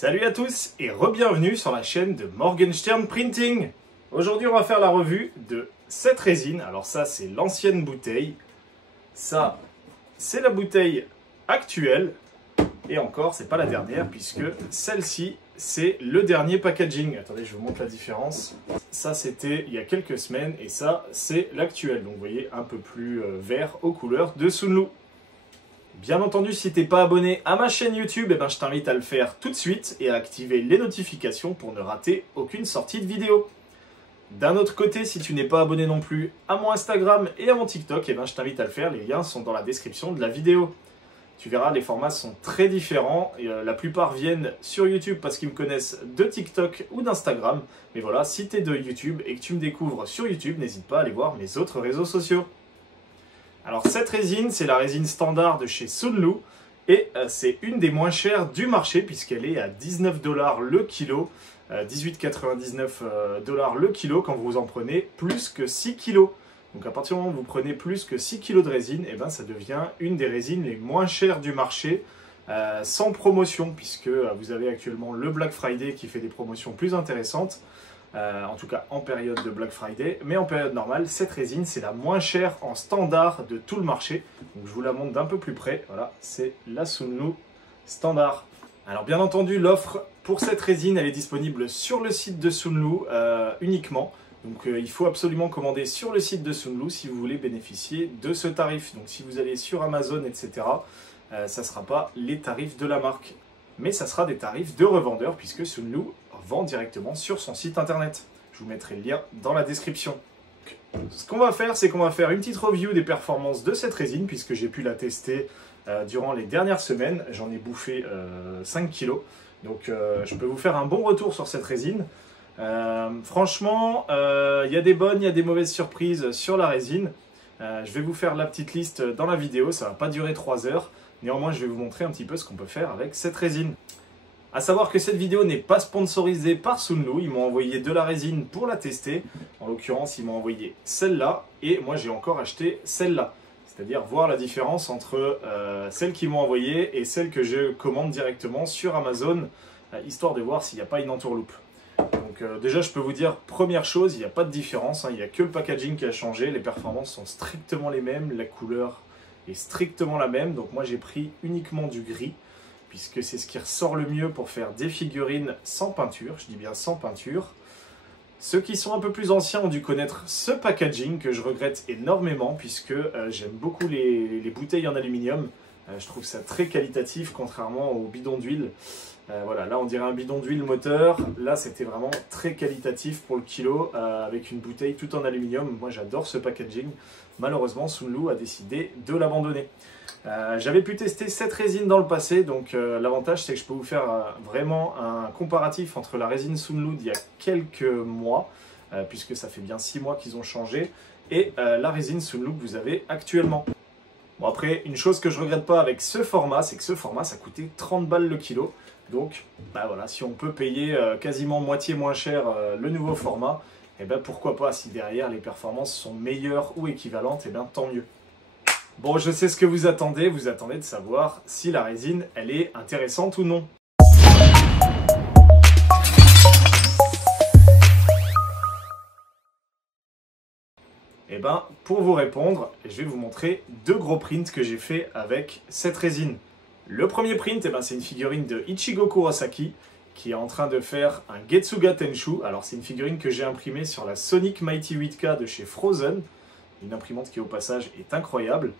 Salut à tous et re-bienvenue sur la chaîne de Morgenstern Printing. Aujourd'hui on va faire la revue de cette résine. Alors ça c'est l'ancienne bouteille, ça c'est la bouteille actuelle et encore c'est pas la dernière puisque celle-ci c'est le dernier packaging. Attendez, je vous montre la différence. Ça c'était il y a quelques semaines et ça c'est l'actuel. Donc vous voyez un peu plus vert aux couleurs de Sunlu. Bien entendu, si tu n'es pas abonné à ma chaîne YouTube, je t'invite à le faire tout de suite et à activer les notifications pour ne rater aucune sortie de vidéo. D'un autre côté, si tu n'es pas abonné non plus à mon Instagram et à mon TikTok, je t'invite à le faire, les liens sont dans la description de la vidéo. Tu verras, les formats sont très différents, et, la plupart viennent sur YouTube parce qu'ils me connaissent de TikTok ou d'Instagram. Mais voilà, si tu es de YouTube et que tu me découvres sur YouTube, n'hésite pas à aller voir mes autres réseaux sociaux. Alors cette résine, c'est la résine standard de chez Sunlu et c'est une des moins chères du marché puisqu'elle est à 19 $ le kilo, 18,99 $ le kilo quand vous en prenez plus que 6 kg. Donc à partir du moment où vous prenez plus que 6 kg de résine, ça devient une des résines les moins chères du marché sans promotion puisque vous avez actuellement le Black Friday qui fait des promotions plus intéressantes. En tout cas en période de Black Friday, mais en période normale, cette résine c'est la moins chère en standard de tout le marché. Donc je vous la montre d'un peu plus près, voilà, c'est la Sunlu standard. Alors bien entendu, l'offre pour cette résine, elle est disponible sur le site de Sunlu uniquement. Donc il faut absolument commander sur le site de Sunlu si vous voulez bénéficier de ce tarif. Donc si vous allez sur Amazon, etc., ça ne sera pas les tarifs de la marque, mais ça sera des tarifs de revendeur puisque Sunlu vend directement sur son site internet. Je vous mettrai le lien dans la description. Ce qu'on va faire, c'est qu'on va faire une petite review des performances de cette résine puisque j'ai pu la tester durant les dernières semaines. J'en ai bouffé 5 kilos. Donc je peux vous faire un bon retour sur cette résine. Franchement, il y a des bonnes, il y a des mauvaises surprises sur la résine. Je vais vous faire la petite liste dans la vidéo, ça ne va pas durer 3 heures. Néanmoins, je vais vous montrer un petit peu ce qu'on peut faire avec cette résine. A savoir que cette vidéo n'est pas sponsorisée par Sunlu, ils m'ont envoyé de la résine pour la tester. En l'occurrence, ils m'ont envoyé celle-là et moi j'ai encore acheté celle-là. C'est-à-dire voir la différence entre celle qu'ils m'ont envoyée et celle que je commande directement sur Amazon, histoire de voir s'il n'y a pas une entourloupe. Donc déjà je peux vous dire, première chose, il n'y a pas de différence, il n'y a que le packaging qui a changé, les performances sont strictement les mêmes, la couleur est strictement la même. Donc moi j'ai pris uniquement du gris, puisque c'est ce qui ressort le mieux pour faire des figurines sans peinture, je dis bien sans peinture. Ceux qui sont un peu plus anciens ont dû connaître ce packaging que je regrette énormément, puisque j'aime beaucoup les bouteilles en aluminium. Je trouve ça très qualitatif, contrairement aux bidons d'huile. Voilà, là on dirait un bidon d'huile moteur, là c'était vraiment très qualitatif pour le kilo, avec une bouteille tout en aluminium. Moi j'adore ce packaging, malheureusement Sunlu a décidé de l'abandonner. J'avais pu tester cette résine dans le passé, donc l'avantage c'est que je peux vous faire vraiment un comparatif entre la résine Sunlu d'il y a quelques mois, puisque ça fait bien 6 mois qu'ils ont changé, et la résine Sunlu que vous avez actuellement. Bon après, une chose que je regrette pas avec ce format, c'est que ce format ça coûtait 30 balles le kilo. Donc voilà, si on peut payer quasiment moitié moins cher le nouveau format, pourquoi pas, si derrière les performances sont meilleures ou équivalentes, tant mieux. Bon, je sais ce que vous attendez de savoir si la résine, elle est intéressante ou non. Pour vous répondre, je vais vous montrer 2 gros prints que j'ai fait avec cette résine. Le premier print, c'est une figurine de Ichigo Kurosaki qui est en train de faire un Getsuga Tenshu. Alors c'est une figurine que j'ai imprimée sur la Sonic Mighty 8K de chez Frozen. Une imprimante qui au passage est incroyable.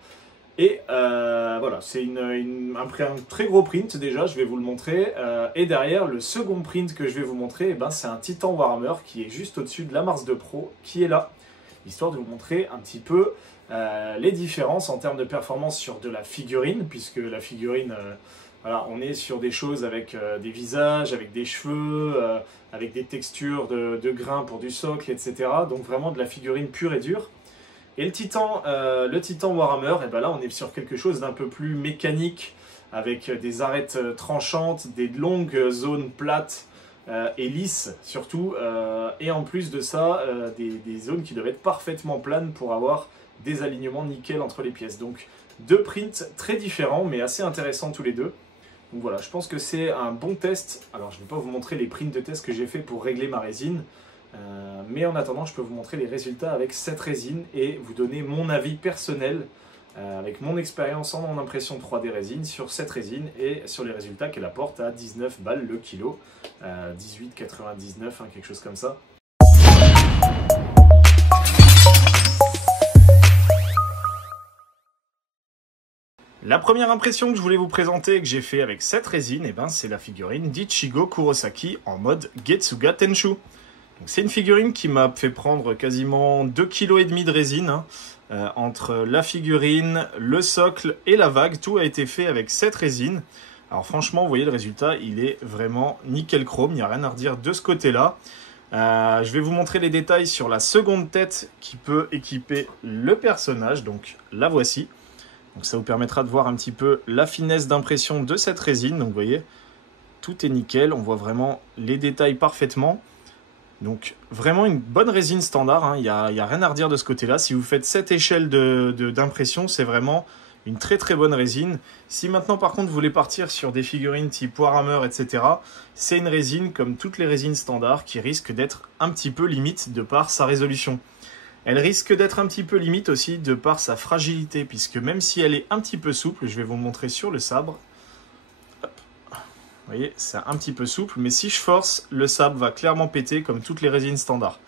Et voilà, c'est un très gros print déjà, je vais vous le montrer. Et derrière, le second print que je vais vous montrer, c'est un Titan Warhammer qui est juste au-dessus de la Mars 2 Pro qui est là. Histoire de vous montrer un petit peu les différences en termes de performance sur de la figurine, puisque la figurine, voilà, on est sur des choses avec des visages, avec des cheveux, avec des textures de grains pour du socle, etc. Donc vraiment de la figurine pure et dure. Et le Titan Warhammer, là on est sur quelque chose d'un peu plus mécanique, avec des arêtes tranchantes, des longues zones plates, et lisses surtout, et en plus de ça, des zones qui doivent être parfaitement planes pour avoir des alignements nickel entre les pièces. Donc 2 prints très différents mais assez intéressants tous les deux. Donc voilà, je pense que c'est un bon test. Alors je ne vais pas vous montrer les prints de test que j'ai fait pour régler ma résine. Mais en attendant, je peux vous montrer les résultats avec cette résine et vous donner mon avis personnel avec mon expérience en impression 3D résine sur cette résine et sur les résultats qu'elle apporte à 19 balles le kilo, 18,99, hein, quelque chose comme ça. La première impression que je voulais vous présenter et que j'ai fait avec cette résine, eh ben, c'est la figurine d'Ichigo Kurosaki en mode Getsuga Tenshu. C'est une figurine qui m'a fait prendre quasiment 2,5 kg de résine. Hein. Entre la figurine, le socle et la vague, tout a été fait avec cette résine. Alors franchement, vous voyez le résultat, il est vraiment nickel chrome, il n'y a rien à redire de ce côté-là. Je vais vous montrer les détails sur la seconde tête qui peut équiper le personnage, donc la voici. Donc ça vous permettra de voir un petit peu la finesse d'impression de cette résine. Donc vous voyez, tout est nickel, on voit vraiment les détails parfaitement. Donc vraiment une bonne résine standard, hein. Il y a rien à redire de ce côté-là. Si vous faites cette échelle d'impression, c'est vraiment une très très bonne résine. Si maintenant par contre vous voulez partir sur des figurines type Warhammer, etc., c'est une résine comme toutes les résines standards qui risque d'être un petit peu limite de par sa résolution. Elle risque d'être un petit peu limite aussi de par sa fragilité, puisque même si elle est un petit peu souple, je vais vous le montrer sur le sabre. Vous voyez, c'est un petit peu souple, mais si je force, le sabre va clairement péter comme toutes les résines standards.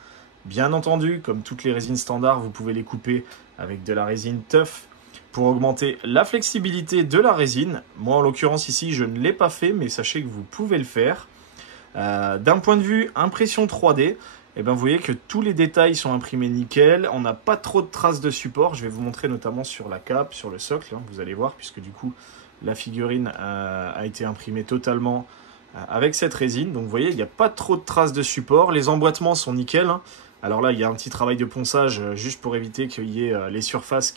Bien entendu, comme toutes les résines standards, vous pouvez les couper avec de la résine tough pour augmenter la flexibilité de la résine. Moi, en l'occurrence ici, je ne l'ai pas fait, mais sachez que vous pouvez le faire. D'un point de vue impression 3D, eh ben, vous voyez que tous les détails sont imprimés nickel. On n'a pas trop de traces de support. Je vais vous montrer notamment sur la cape, sur le socle, hein, vous allez voir, puisque du coup, la figurine a été imprimée totalement avec cette résine. Donc vous voyez, il n'y a pas trop de traces de support. Les emboîtements sont nickel. Hein. Alors là, il y a un petit travail de ponçage juste pour éviter qu'il y ait les surfaces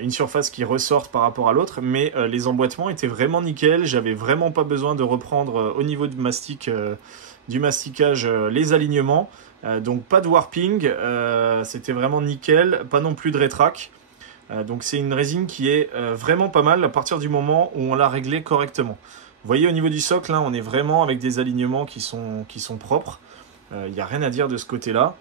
une surface qui ressorte par rapport à l'autre. Mais les emboîtements étaient vraiment nickel. J'avais vraiment pas besoin de reprendre au niveau du masticage les alignements. Donc pas de warping. C'était vraiment nickel. Pas non plus de rétrac. Donc c'est une résine qui est vraiment pas mal à partir du moment où on l'a réglée correctement. Vous voyez au niveau du socle, hein, on est vraiment avec des alignements qui sont propres. Il n'y a rien à dire de ce côté-là.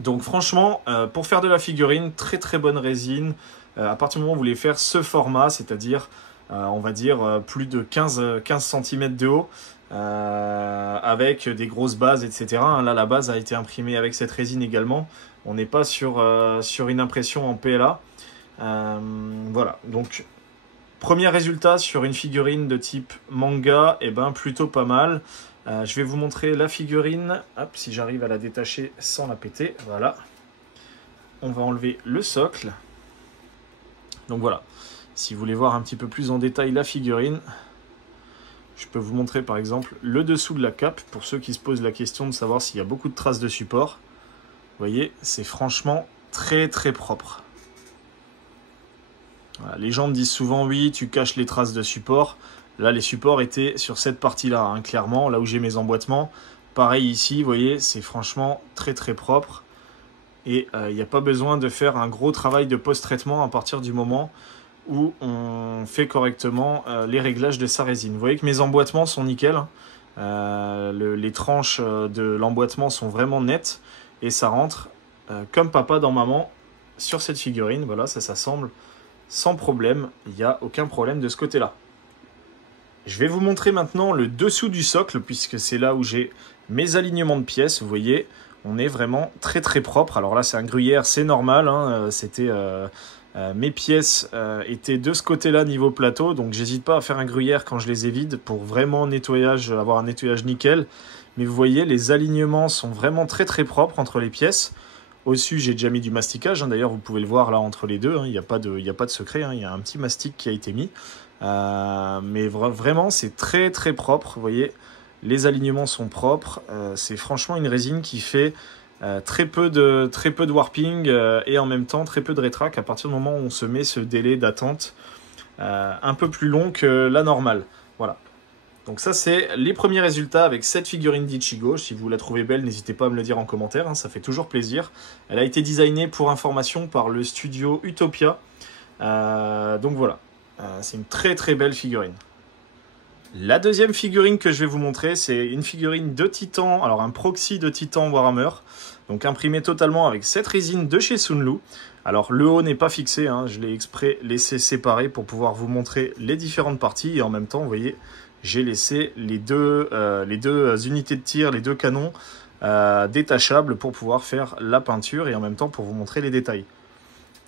Donc franchement, pour faire de la figurine, très très bonne résine. À partir du moment où vous voulez faire ce format, c'est-à-dire on va dire plus de 15 cm de haut, avec des grosses bases, etc. Là, la base a été imprimée avec cette résine également. On n'est pas sur une impression en PLA. Voilà, donc premier résultat sur une figurine de type manga, et ben plutôt pas mal. Je vais vous montrer la figurine, hop, si j'arrive à la détacher sans la péter, voilà. On va enlever le socle. Donc voilà, si vous voulez voir un petit peu plus en détail la figurine, je peux vous montrer par exemple le dessous de la cape, pour ceux qui se posent la question de savoir s'il y a beaucoup de traces de support. Vous voyez, c'est franchement très très propre. Voilà, les gens me disent souvent, oui, tu caches les traces de support. Là, les supports étaient sur cette partie-là, hein, clairement, là où j'ai mes emboîtements. Pareil ici, vous voyez, c'est franchement très très propre. Et il n'y a pas besoin de faire un gros travail de post-traitement à partir du moment où on fait correctement les réglages de sa résine. Vous voyez que mes emboîtements sont nickel. Hein. Les tranches de l'emboîtement sont vraiment nettes. Et ça rentre comme papa dans maman sur cette figurine. Voilà, ça s'assemble sans problème. Il n'y a aucun problème de ce côté-là. Je vais vous montrer maintenant le dessous du socle, puisque c'est là où j'ai mes alignements de pièces. Vous voyez, on est vraiment très très propre. Alors là, c'est un gruyère, c'est normal. Hein. Mes pièces étaient de ce côté-là niveau plateau. Donc j'hésite pas à faire un gruyère quand je les ai vides pour vraiment avoir un nettoyage nickel. Mais vous voyez, les alignements sont vraiment très très propres entre les pièces. Au-dessus, j'ai déjà mis du masticage. Hein. D'ailleurs, vous pouvez le voir là entre les deux. Hein. Il n'y a pas de secret. Hein. Il y a un petit mastic qui a été mis. Mais vraiment, c'est très très propre. Vous voyez, les alignements sont propres. C'est franchement une résine qui fait très peu de warping et en même temps très peu de rétrac à partir du moment où on se met ce délai d'attente un peu plus long que la normale. Voilà. Donc ça, c'est les premiers résultats avec cette figurine d'Ichigo. Si vous la trouvez belle, n'hésitez pas à me le dire en commentaire, hein, ça fait toujours plaisir. Elle a été designée pour information par le studio Utopia. Donc voilà, c'est une très très belle figurine. La deuxième figurine que je vais vous montrer, c'est une figurine de Titan, alors un proxy de Titan Warhammer, donc imprimé totalement avec cette résine de chez Sunlu. Alors le haut n'est pas fixé, hein, je l'ai exprès laissé séparé pour pouvoir vous montrer les différentes parties, et en même temps, vous voyez, j'ai laissé les deux unités de tir, les deux canons détachables pour pouvoir faire la peinture et en même temps pour vous montrer les détails.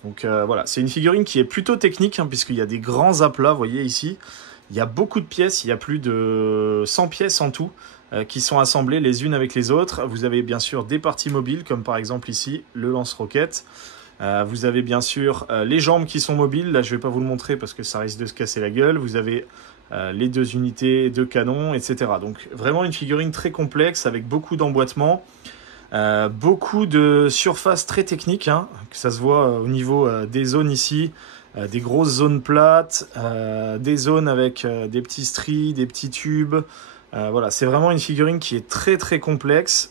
Donc voilà, c'est une figurine qui est plutôt technique, hein, puisqu'il y a des grands aplats, vous voyez ici. Il y a beaucoup de pièces, il y a plus de 100 pièces en tout qui sont assemblées les unes avec les autres. Vous avez bien sûr des parties mobiles, comme par exemple ici, le lance-roquette. Vous avez bien sûr les jambes qui sont mobiles. Là, je ne vais pas vous le montrer parce que ça risque de se casser la gueule. Vous avez les deux unités de canon, etc. Donc vraiment une figurine très complexe avec beaucoup d'emboîtements. Beaucoup de surfaces très techniques, hein, que ça se voit au niveau des zones ici. Des grosses zones plates, des zones avec des petits stries, des petits tubes. Voilà, c'est vraiment une figurine qui est très très complexe.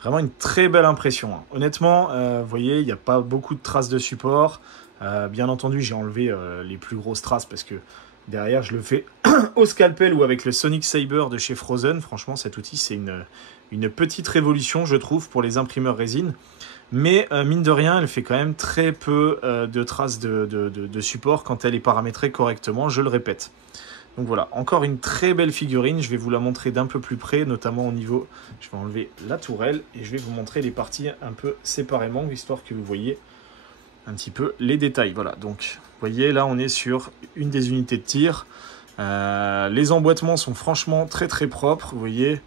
Vraiment une très belle impression, hein. Honnêtement, vous voyez, il n'y a pas beaucoup de traces de support. Bien entendu, j'ai enlevé les plus grosses traces parce que derrière, je le fais au scalpel ou avec le Sonic Saber de chez Frozen. Franchement, cet outil, c'est une petite révolution, je trouve, pour les imprimeurs résine. Mais mine de rien, elle fait quand même très peu de traces de support quand elle est paramétrée correctement, je le répète. Donc voilà, encore une très belle figurine, je vais vous la montrer d'un peu plus près, notamment au niveau, je vais enlever la tourelle et je vais vous montrer les parties un peu séparément, histoire que vous voyez un petit peu les détails. Voilà, donc vous voyez là on est sur une des unités de tir, les emboîtements sont franchement très très propres, vous voyez.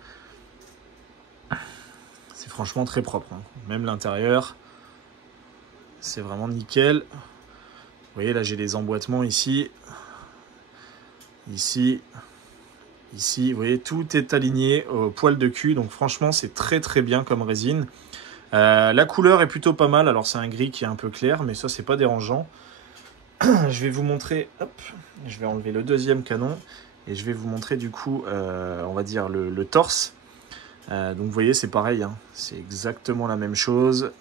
C'est franchement très propre, hein. Même l'intérieur, c'est vraiment nickel. Vous voyez, là, j'ai les emboîtements ici. Ici. Ici, vous voyez, tout est aligné au poil de cul. Donc, franchement, c'est très, très bien comme résine. La couleur est plutôt pas mal. Alors, c'est un gris qui est un peu clair, mais ça, c'est pas dérangeant. Je vais vous montrer... Hop, je vais enlever le deuxième canon. Et je vais vous montrer, du coup, on va dire le torse. Donc vous voyez, c'est pareil, hein. C'est exactement la même chose.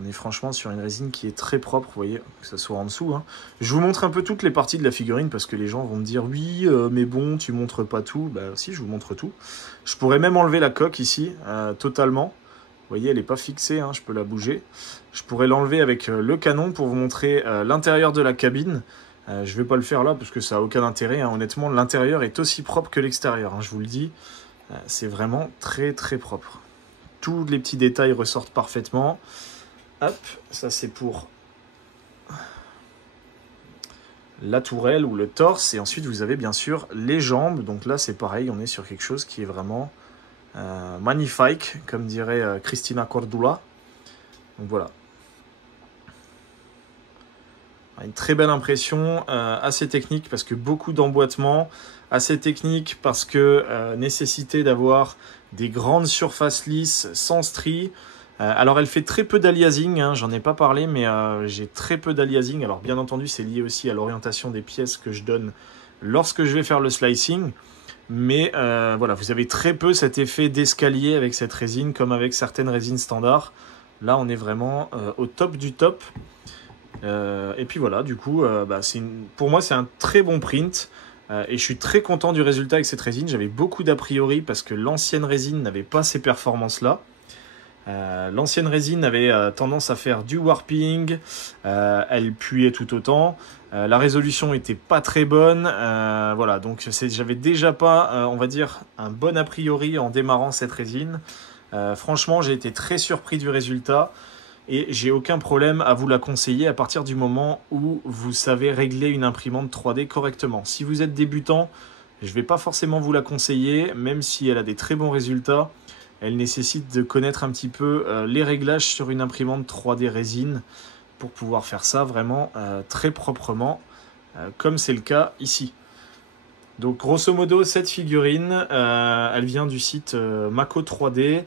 On est franchement sur une résine qui est très propre, vous voyez, que ça soit en dessous, hein. Je vous montre un peu toutes les parties de la figurine parce que les gens vont me dire oui, mais bon, tu montres pas tout. Bah si, je vous montre tout. Je pourrais même enlever la coque ici, totalement. Vous voyez, elle n'est pas fixée, hein, je peux la bouger. Je pourrais l'enlever avec le canon pour vous montrer l'intérieur de la cabine. Je ne vais pas le faire là parce que ça n'a aucun intérêt, hein. Honnêtement, l'intérieur est aussi propre que l'extérieur, hein, je vous le dis. C'est vraiment très très propre. Tous les petits détails ressortent parfaitement. Hop, ça c'est pour la tourelle ou le torse. Et ensuite vous avez bien sûr les jambes. Donc là c'est pareil, on est sur quelque chose qui est vraiment magnifique, comme dirait Cristina Cordula. Donc voilà. Une très belle impression, assez technique parce que beaucoup d'emboîtements, assez technique parce que nécessité d'avoir des grandes surfaces lisses sans stries. Alors elle fait très peu d'aliasing, hein, j'en ai pas parlé, mais j'ai très peu d'aliasing. Alors bien entendu c'est lié aussi à l'orientation des pièces que je donne lorsque je vais faire le slicing. Mais voilà, vous avez très peu cet effet d'escalier avec cette résine comme avec certaines résines standards. Là on est vraiment au top du top. Et puis voilà, du coup, pour moi c'est un très bon print et je suis très content du résultat avec cette résine. J'avais beaucoup d'a priori parce que l'ancienne résine n'avait pas ces performances là. L'ancienne résine avait tendance à faire du warping, elle puait tout autant, la résolution était pas très bonne, voilà, donc j'avais déjà pas, on va dire, un bon a priori en démarrant cette résine. Franchement, j'ai été très surpris du résultat. Et j'ai aucun problème à vous la conseiller à partir du moment où vous savez régler une imprimante 3D correctement. Si vous êtes débutant, je ne vais pas forcément vous la conseiller, même si elle a des très bons résultats. Elle nécessite de connaître un petit peu les réglages sur une imprimante 3D résine pour pouvoir faire ça vraiment très proprement, comme c'est le cas ici. Donc grosso modo, cette figurine, elle vient du site Mako 3D.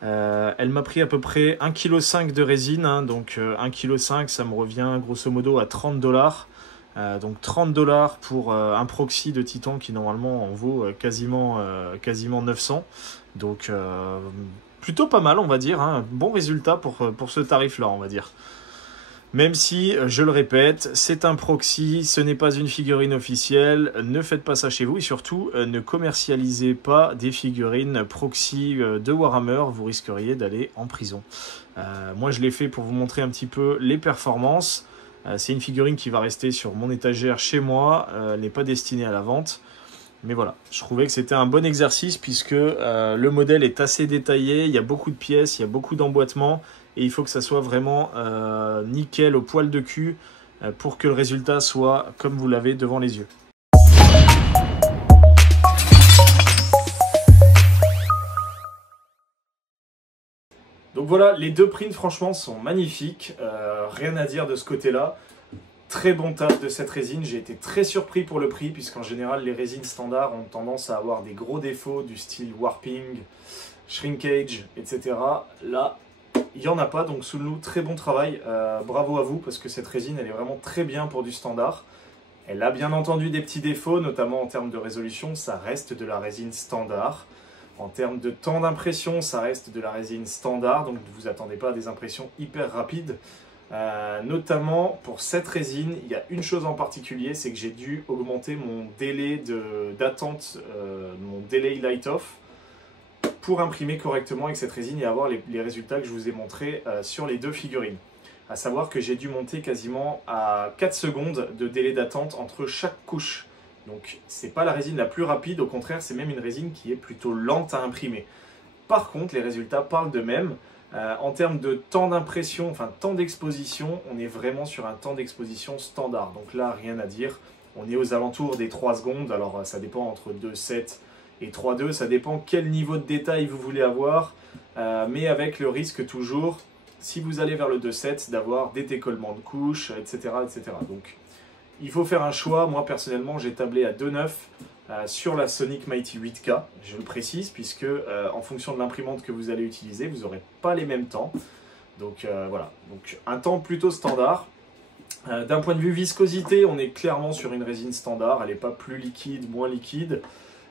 Elle m'a pris à peu près 1,5 kg de résine, hein, donc 1,5 kg ça me revient grosso modo à 30 $. Donc 30 $ pour un proxy de Titan qui normalement en vaut quasiment 900. Donc plutôt pas mal on va dire, hein, bon résultat pour ce tarif là on va dire. Même si, je le répète, c'est un proxy, ce n'est pas une figurine officielle, ne faites pas ça chez vous et surtout ne commercialisez pas des figurines proxy de Warhammer, vous risqueriez d'aller en prison. Moi je l'ai fait pour vous montrer un petit peu les performances. C'est une figurine qui va rester sur mon étagère chez moi, elle n'est pas destinée à la vente. Mais voilà, je trouvais que c'était un bon exercice puisque le modèle est assez détaillé, il y a beaucoup de pièces, il y a beaucoup d'emboîtements et il faut que ça soit vraiment nickel au poil de cul pour que le résultat soit comme vous l'avez devant les yeux. Donc voilà, les deux prints franchement sont magnifiques, rien à dire de ce côté-là. Très bon taf de cette résine, j'ai été très surpris pour le prix puisqu'en général les résines standards ont tendance à avoir des gros défauts du style warping, shrinkage, etc. Là, il n'y en a pas, donc Sunlu, très bon travail, bravo à vous parce que cette résine elle est vraiment très bien pour du standard. Elle a bien entendu des petits défauts, notamment en termes de résolution, ça reste de la résine standard. En termes de temps d'impression, ça reste de la résine standard, donc ne vous attendez pas à des impressions hyper rapides. Notamment pour cette résine, il y a une chose en particulier, c'est que j'ai dû augmenter mon délai d'attente, mon délai light-off, pour imprimer correctement avec cette résine et avoir les résultats que je vous ai montrés sur les deux figurines. À savoir que j'ai dû monter quasiment à 4 secondes de délai d'attente entre chaque couche. Donc c'est pas la résine la plus rapide, au contraire c'est même une résine qui est plutôt lente à imprimer. Par contre les résultats parlent d'eux-mêmes. En termes de temps d'impression, enfin temps d'exposition, on est vraiment sur un temps d'exposition standard. Donc là, rien à dire. On est aux alentours des 3 secondes. Alors ça dépend entre 2.7 et 3.2. Ça dépend quel niveau de détail vous voulez avoir. Mais avec le risque toujours, si vous allez vers le 2.7, d'avoir des décollements de couches, etc., etc. Donc il faut faire un choix. Moi personnellement, j'ai tablé à 2.9. Sur la Sonic Mighty 8K, je le précise, puisque en fonction de l'imprimante que vous allez utiliser, vous n'aurez pas les mêmes temps. Donc voilà, donc un temps plutôt standard. D'un point de vue viscosité, on est clairement sur une résine standard, elle n'est pas plus liquide, moins liquide.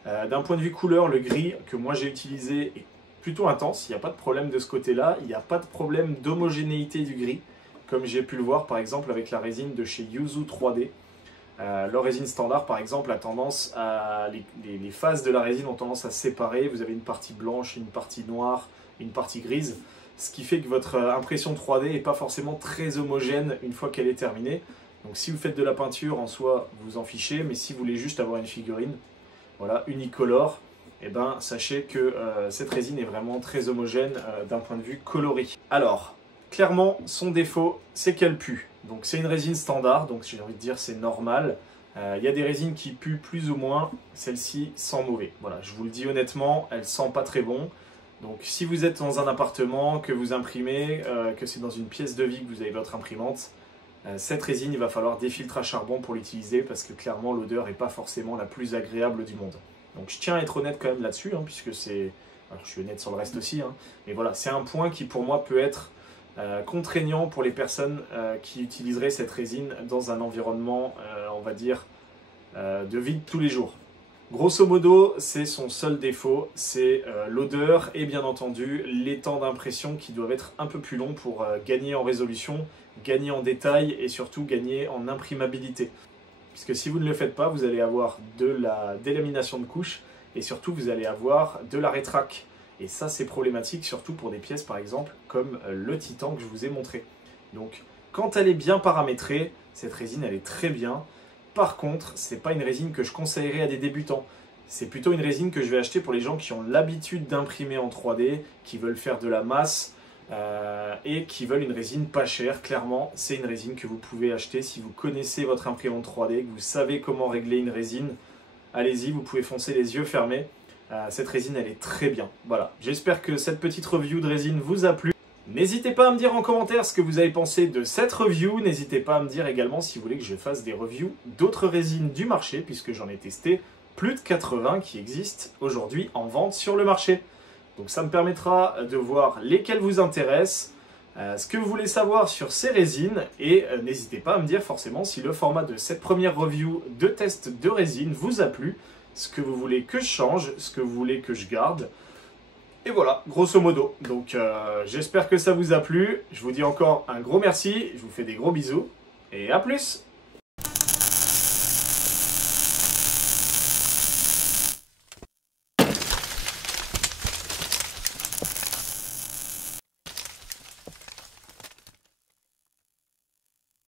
D'un point de vue couleur, le gris que moi j'ai utilisé est plutôt intense, il n'y a pas de problème de ce côté-là, il n'y a pas de problème d'homogénéité du gris, comme j'ai pu le voir par exemple avec la résine de chez Yuzu 3D. Leur résine standard par exemple a tendance à... Les phases de la résine ont tendance à se séparer, vous avez une partie blanche, une partie noire, une partie grise, ce qui fait que votre impression 3D n'est pas forcément très homogène une fois qu'elle est terminée. Donc si vous faites de la peinture en soi, vous en fichez, mais si vous voulez juste avoir une figurine, voilà, unicolore, et ben sachez que cette résine est vraiment très homogène d'un point de vue coloris. Alors, clairement, son défaut, c'est qu'elle pue. Donc c'est une résine standard, donc j'ai envie de dire c'est normal. Il y a des résines qui puent plus ou moins, celle-ci sent mauvais. Voilà, je vous le dis honnêtement, elle sent pas très bon. Donc si vous êtes dans un appartement, que vous imprimez, que c'est dans une pièce de vie que vous avez votre imprimante, cette résine, il va falloir des filtres à charbon pour l'utiliser parce que clairement l'odeur n'est pas forcément la plus agréable du monde. Donc je tiens à être honnête quand même là-dessus, hein, puisque c'est... Alors je suis honnête sur le reste aussi, hein, mais voilà, c'est un point qui pour moi peut être contraignant pour les personnes qui utiliseraient cette résine dans un environnement, on va dire, de vie de tous les jours. Grosso modo, c'est son seul défaut, c'est l'odeur et bien entendu les temps d'impression qui doivent être un peu plus longs pour gagner en résolution, gagner en détail et surtout gagner en imprimabilité. Puisque si vous ne le faites pas, vous allez avoir de la délamination de couches et surtout vous allez avoir de la rétraque. Et ça, c'est problématique, surtout pour des pièces, par exemple, comme le Titan que je vous ai montré. Donc, quand elle est bien paramétrée, cette résine, elle est très bien. Par contre, ce n'est pas une résine que je conseillerais à des débutants. C'est plutôt une résine que je vais acheter pour les gens qui ont l'habitude d'imprimer en 3D, qui veulent faire de la masse et qui veulent une résine pas chère. Clairement, c'est une résine que vous pouvez acheter si vous connaissez votre imprimante 3D, que vous savez comment régler une résine. Allez-y, vous pouvez foncer les yeux fermés. Cette résine, elle est très bien. Voilà, j'espère que cette petite review de résine vous a plu. N'hésitez pas à me dire en commentaire ce que vous avez pensé de cette review. N'hésitez pas à me dire également si vous voulez que je fasse des reviews d'autres résines du marché, puisque j'en ai testé plus de 80 qui existent aujourd'hui en vente sur le marché. Donc ça me permettra de voir lesquelles vous intéressent, ce que vous voulez savoir sur ces résines, et n'hésitez pas à me dire forcément si le format de cette première review de test de résine vous a plu, ce que vous voulez que je change, ce que vous voulez que je garde. Et voilà, grosso modo. Donc j'espère que ça vous a plu. Je vous dis encore un gros merci, je vous fais des gros bisous et à plus.